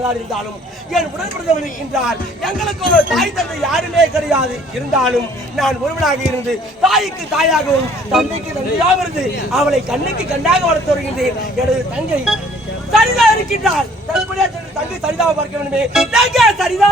என்னதான் இருந்தாலும் என் உடன்பிறந்தவர் என்றால் எங்களுக்கு ஒரு தாய் தந்தை யாருமே கிடையாது. இருந்தாலும் நான் ஒருவனாக இருந்து தாய்க்கு தாயாகவும் தந்தைக்கு தந்தையாக இருந்து அவளை கண்ணுக்கு கண்ணாக வளர்த்து வருகின்றேன். எனது தங்கை சரிதா இருக்கின்றார் தற்போதைய தங்கை சரிதாவை பார்க்க வேண்டுமே. தங்கை சரிதா!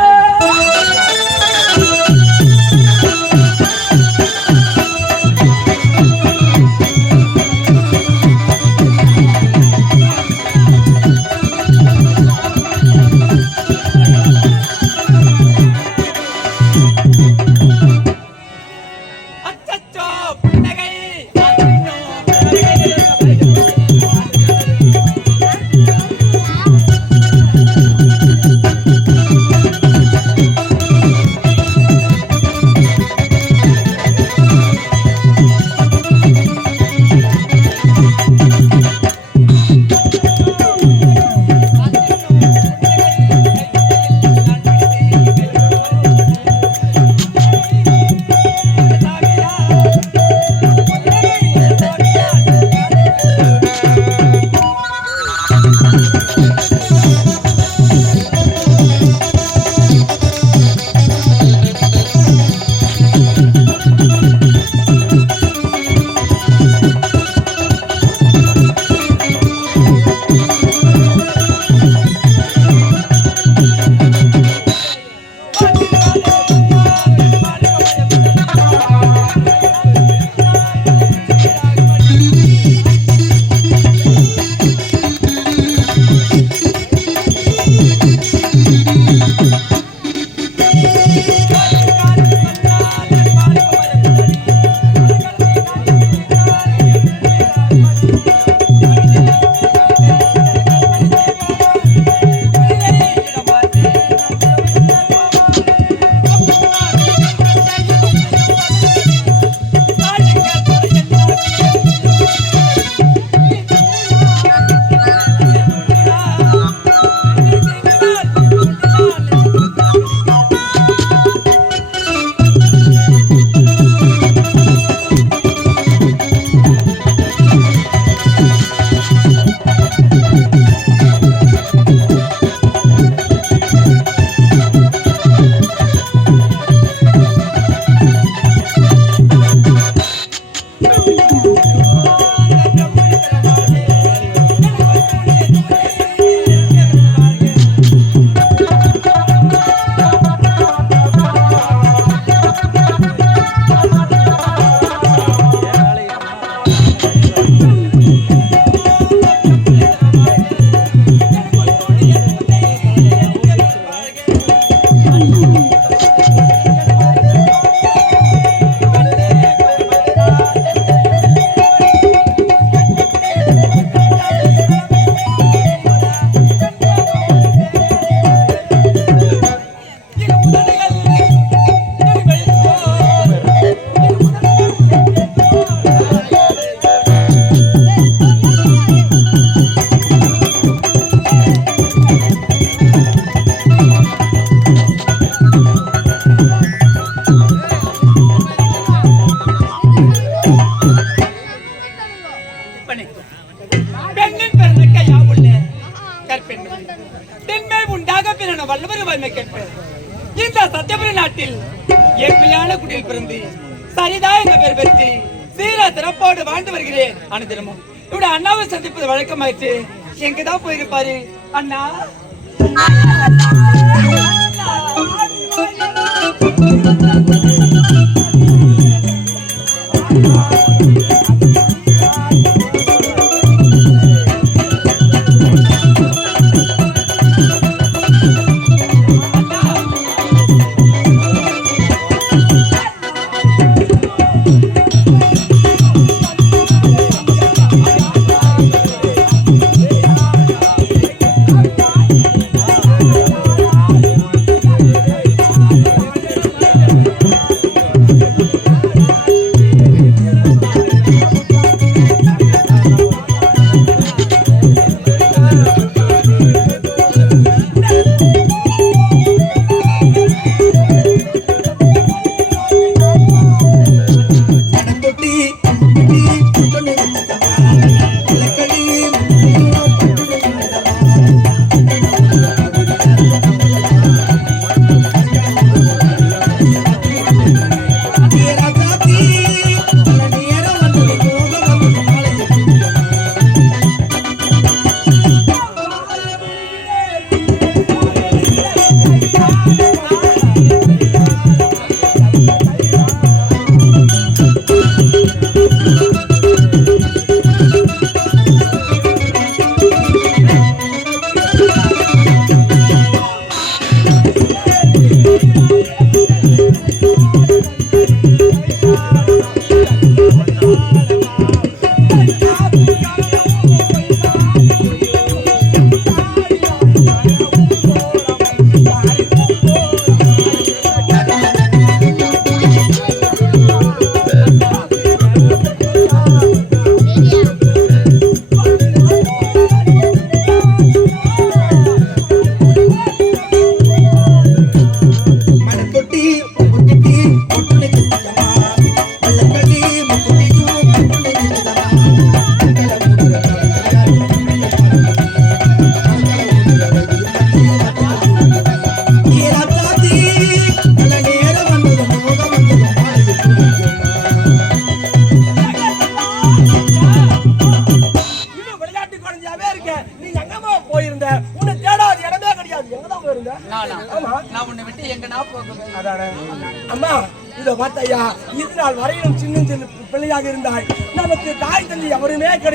மாதிரி. அண்ணா.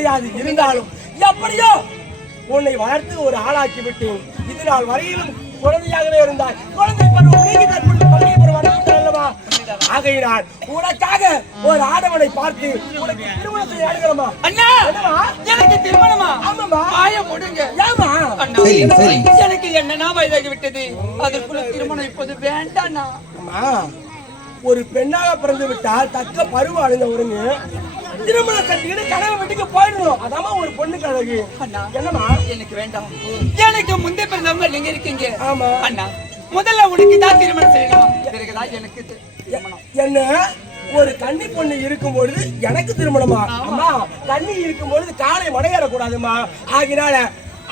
கிடையாது இருந்தாலும் எப்படியோ உன்னை வளர்த்து ஒரு ஆளாக்கி விட்டேன். இது நாள் வரையிலும் குழந்தையாகவே இருந்தாய். குழந்தை பருவம் நீங்கி தற்போது பள்ளி பருவம் அடைந்துவிட்டாய் அல்லவா? ஆகையினால் உனக்காக ஒரு ஆடவனை பார்த்து உனக்கு திருமணத்தை ஆடுகிறோமா அண்ணா! என்னம்மா? எனக்கு திருமணமா? ஆமாம்மா. வாய முடுங்க. ஏமா அண்ணா சரி, சரி. எனக்கு என்னன்னா வயதாகி விட்டது அதற்குள்ள திருமணம் இப்போது வேண்டாண்ணா. அம்மா ஒரு பெண்ணாக பிறந்து விட்டால் தக்க பருவம் அடைந்த உடனே திருமண கட்டிக்கிட்டு கனவு வீட்டுக்கு போயிடணும் அதாம்மா ஒரு பொண்ணுக்கு அழகு அண்ணா என்னம்மா? எனக்கு வேண்டாம். எனக்கு முந்தைய பிறந்தவங்க நீங்க இருக்கீங்க. ஆமா. அண்ணா முதல்ல உனக்கு தான் திருமணம் செய்யணும். பிறகுதான் எனக்கு என்ன? ஒரு கன்னி பொண்ணு இருக்கும் பொழுது எனக்கு திருமணமா? அம்மா கன்னி இருக்கும் பொழுது காலை மடையேற கூடாதுமா ஆகினால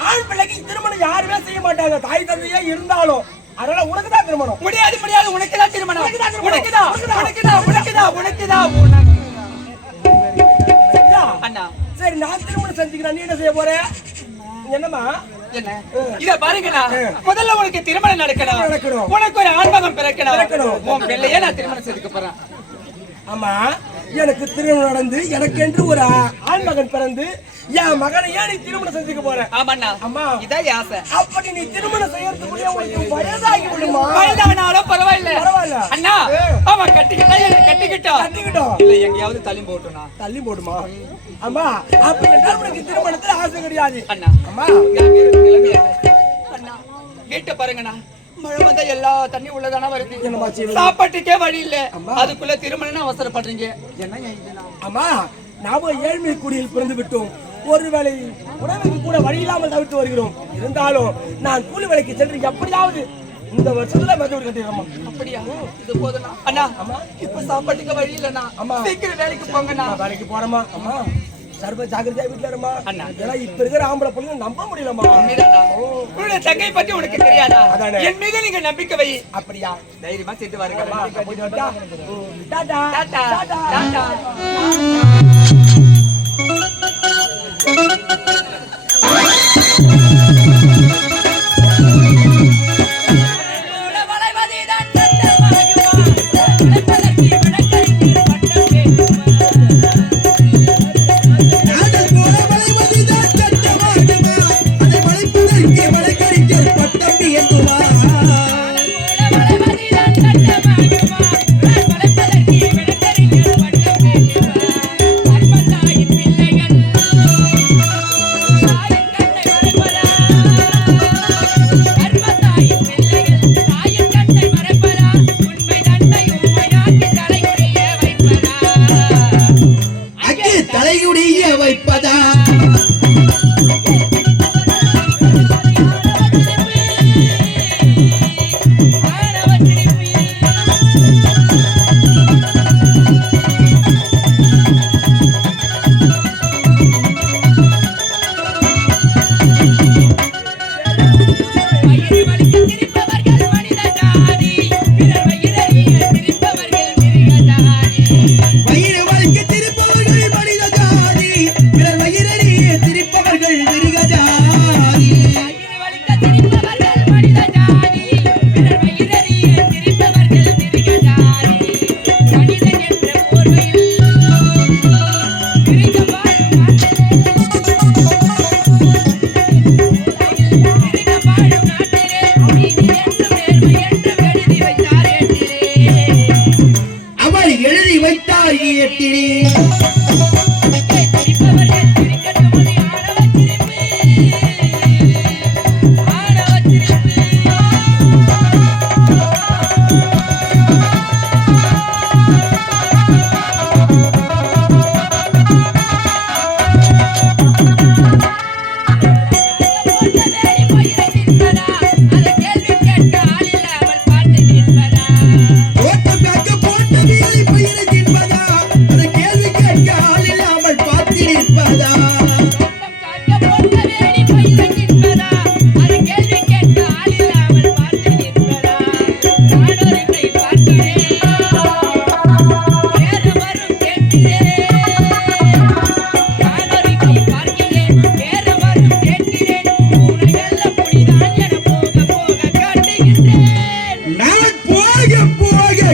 ஆண் பிள்ளைக்கு திருமணம் யாருமே செய்ய மாட்டாங்க. தாய் தந்தையே இருந்தாலும் அதனால உனக்கு தான் திருமணம். முடியாது முடியாது. உனக்கு தான் திருமணம். உனக்கு தான். உனக்கு தான் உனக்கு தான் உனக்கு தான் உனக்கு தான்? அண்ணா. சரி நான் திருமணம் செஞ்சுக்கிறேன். நீ என்ன செய்ய போற? என்னம்மா? என்ன? இத பாருங்கண்ணா. முதல்ல உனக்கு திருமணம் நடக்கணும். உனக்கு ஒரு ஆண்மகம் பிறக்கணும். உன் பிள்ளையே நான் திருமணம் செய்துக்க போறேன். ஆமா. எனக்கு திருமணம் நடந்து எனக்கென்று ஒரு ஆ- ஆண் மகன் பிறந்து என் மகனை ஏன் நீ திருமணம் செஞ்சுக்க போற? ஆமாண்ணா. அம்மா. இதான் ஆசை. அப்படி நீ திருமணம் செய்யறதுக்குள்ளே உனக்கு வயதாகி விடுமா? வயதானாலும் பரவாயில்ல. பரவாயில்ல. அண்ணா. அவன் கட்டிக்கிட்டா எனக்கு கட்டிக்கிட்டோம். கட்டிக்கிட்டோம். இல்ல எங்கேயாவது தள்ளி போட்டுனா தள்ளி போடுமா? அம்மா அப்படி என்றால் உனக்கு திருமணத்துல ஆசை கிடையாது. அண்ணா. அம்மா. வீட்டை பாருங்கண்ணா. மழை வந்தா எல்லா தண்ணி உள்ளதானா வருது? சாப்பாட்டுக்கே வழி இல்ல. அம்மா. அதுக்குள்ள திருமணம் அவசரப்படுறீங்க. அம்மா நாம ஏழ்மை குடியில் பிறந்து விட்டோம். ஒருவேளை உணவுக்கு கூட வழி இல்லாமல் தவிர்த்து வருகிறோம். இருந்தாலும் நான் கூலி வேலைக்கு சென்று எப்படியாவது இந்த வருஷத்துல ஒரு கட்டிடுறோமா அப்படியா? இது போதுண்ணா அண்ணா இப்ப சாப்பாட்டுக்கு வழி இல்லண்ணா. அம்மா. சீக்கிரம் வேலைக்கு போங்கண்ணா. வேலைக்கு போறேமா அம்மா. சர்வ ஜாக்கிரதையா வீட்டுல இருமா. ஏன்னா இப்ப இருக்கிற ஆம்பளை பொண்ணு நம்ப உண்மைதானா? உன்னுடைய தங்கை பத்தி உனக்கு தெரியாதா. என் மீது நீங்க நம்பிக்கை வை. அப்படியா? தைரியமா சேர்த்து வாருங்க. Yeah.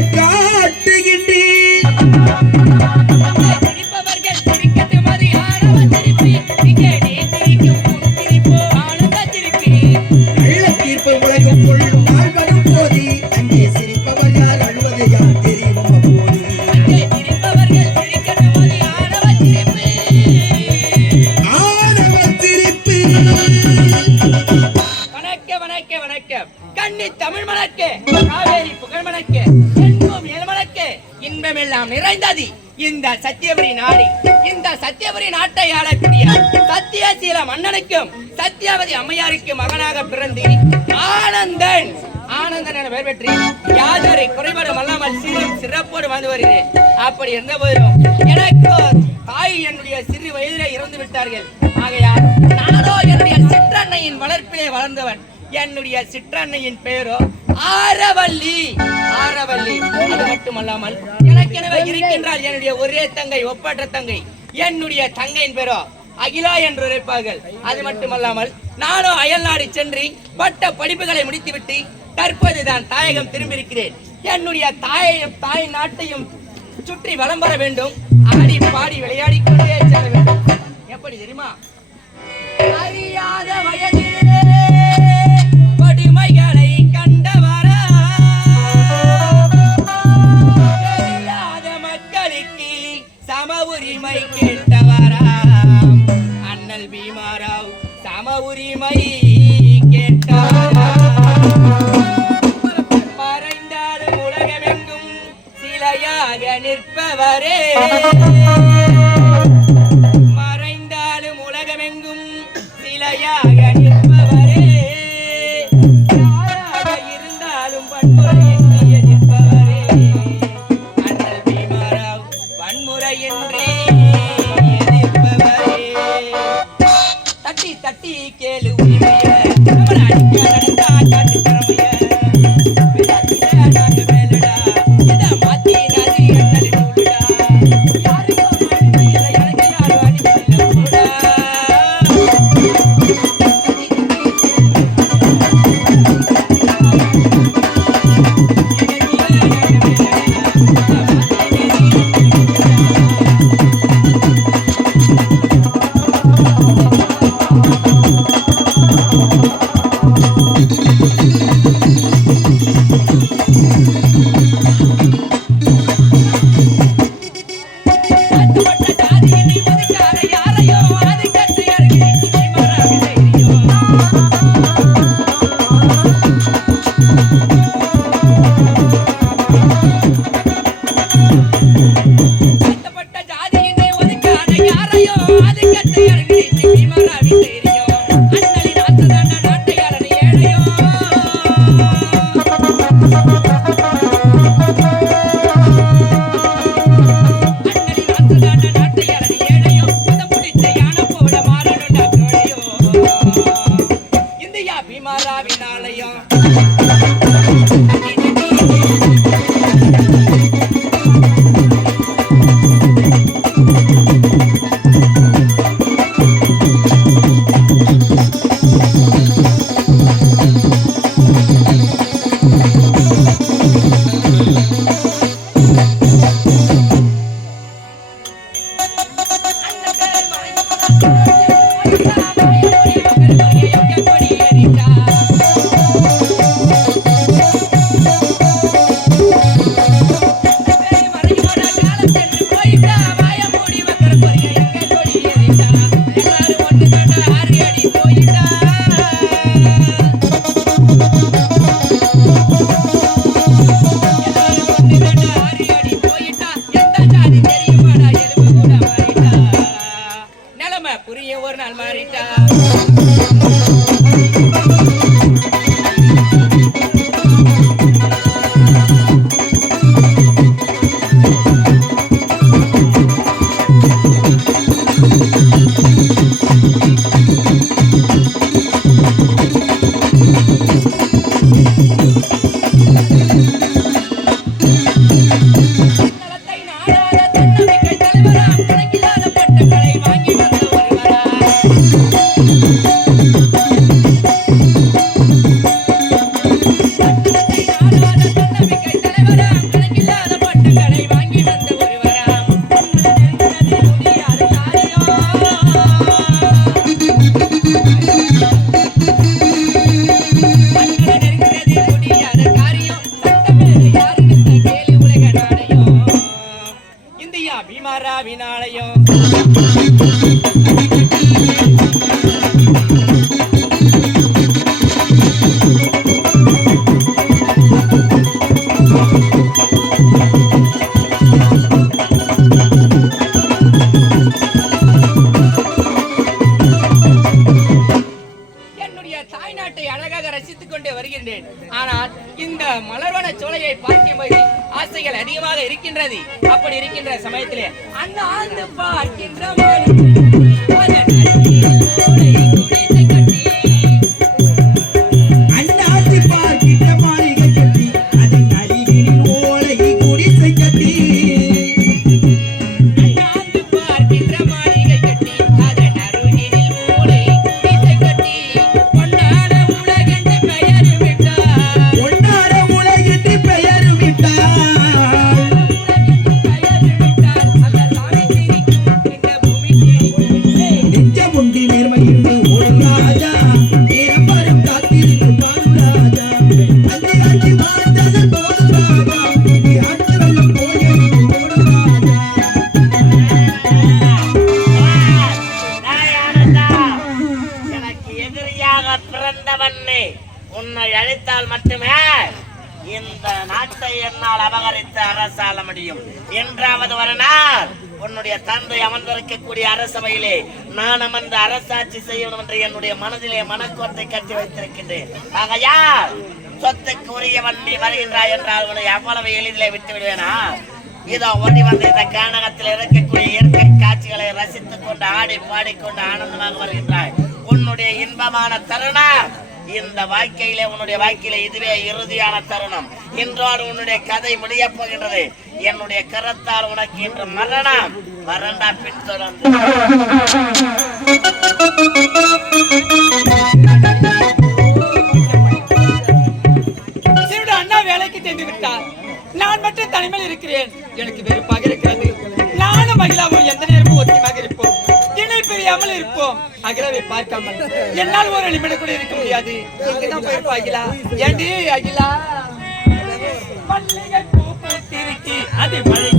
கால பெற்று யாதொரு குறைபாடும் அல்லாமல் சீரும் சிறப்போடு வந்து வருகிறேன். அப்படி இருந்த போதிலும் எனக்கு தாய் என்னுடைய சிறு வயதிலே இறந்து விட்டார்கள். ஆகையால் நானோ என்னுடைய சிற்றன்னையின் வளர்ப்பிலே வளர்ந்தவன். என்னுடைய சிற்றன்னையின் பெயரோ ஆரவல்லி. ஆரவல்லி. அது மட்டுமல்லாமல் எனக்கெனவே இருக்கின்றால் என்னுடைய ஒரே தங்கை ஒப்பற்ற தங்கை. என்னுடைய தங்கையின் பெயரோ அகிலா என்று உரைப்பார்கள். அது மட்டுமல்லாமல் நானும் அயல்நாடு சென்று பட்ட படிப்புகளை முடித்துவிட்டு தற்போது தான் தாயகம் திரும்பியிருக்கிறேன். என்னுடைய தாயையும் தாய் நாட்டையும் சுற்றி வலம் வர வேண்டும். ஆடி பாடி விளையாடி கொண்டே செல்ல வேண்டும். எப்படி தெரியுமா? அறியாத வயதிலே விழாவினாலையும் அபகரித்து அரசாள முடியும். என்றாவது ஒரு நாள் உன்னுடைய தந்தை அமர்ந்திருக்கக்கூடிய அரசவையிலே நான் அமர்ந்த அரசாட்சி செய்யணும் என்று என்னுடைய மனதிலே மனக்கோட்டை கட்டி வைத்திருக்கின்றேன். ஆகையால் சொத்துக்கு உரியவன் நீ வருகின்றாய் என்றால் உன்னை அவ்வளவு எளிதிலே விட்டு விடுவேனா? இதோ ஒன்றி வந்த இந்த கானகத்தில் இருக்கக்கூடிய இயற்கை காட்சிகளை ரசித்துக் கொண்டு ஆடி பாடிக்கொண்டு ஆனந்தமாக வருகின்றாய். உன்னுடைய இன்பமான தருணம் இந்த வாழ்க்கையிலே உன்னுடைய வாழ்க்கையில இதுவே இறுதியான தருணம். இன்றோடு உன்னுடைய கதை முடிய போகின்றது. என்னுடைய கரத்தால் உனக்கு இன்று மரணம். மரணா பின்தொடர்ந்து. அண்ணா வேலைக்கு சென்று விட்டார். நான் மட்டும் தனிமையில் இருக்கிறேன். எனக்கு வெறுப்பாக இருக்கிறது. நானும் மகிழாவும் எந்த நேரமும் ஒத்தியமாக இருப்போம். இணை இருப்போம். அகிலாவை பார்க்காமல். என்னால் ஒரு நிமிடம் கூட இருக்க முடியாது. இங்கதான் போயிருப்போம் அகிலா. ஏண்டி அகிலா? மல்லிகை பூ பூத்திருக்கி அது மழை